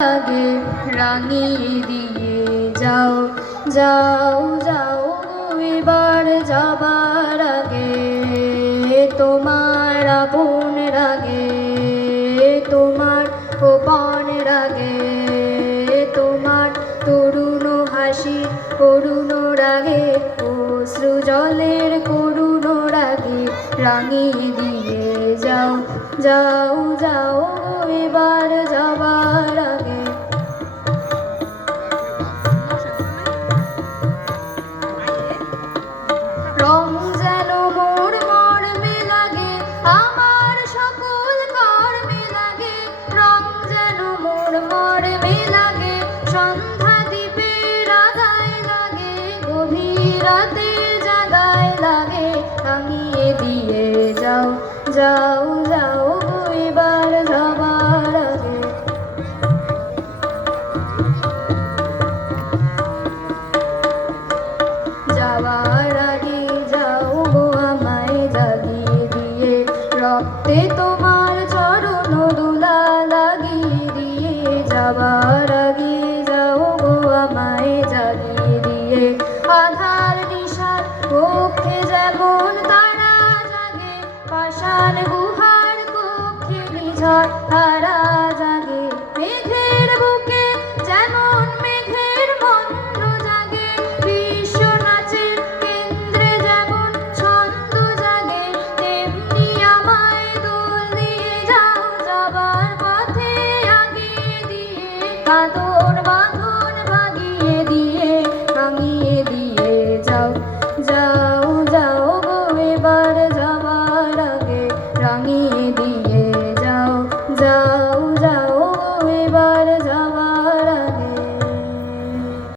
আগে রাঙিয়ে দিয়ে যাও যাও যাও এবার যাবার আগে তোমার আপন রাগে তোমার গোপন রাগে তোমার তরুণ হাসি করুণ রাগে অশ্রু জলের করুণ রাগে রাঙিয়ে দিয়ে যাও যাও যাও এবার যাবার আগে। রং যেন মোর মর্মে লাগে আমার সকল কর্মে লাগে রং যেন মোর মর্মে লাগে সন্ধ্যা দ্বীপের আগায় লাগে গভীর রাতের জাগায় লাগে রাঙিয়ে দিয়ে যাও যাও যাও এবার যাবার আগে। যাওয়ার আগে যাও গো আমায় জাগিয়ে দিয়ে রক্তে তোমার চরণ দুলা লাগিয়ে দিয়ে যাবার আগে যাও গো আমায় জাগিয়ে দিয়ে আধার নিশার কক্ষে যেমন তারা জাগে পাষাণ গুহার কক্ষে নিঝড় তারা জাগে মেঘের বুকে যেমন মেঘের মন্ত্র জাগে বিশ্ব নাচের কেন্দ্রে যেমন ছন্দ জাগে তেমনি আমায় দোল দিয়ে যাও যাবার পথে আগে দিয়ে কাঁদর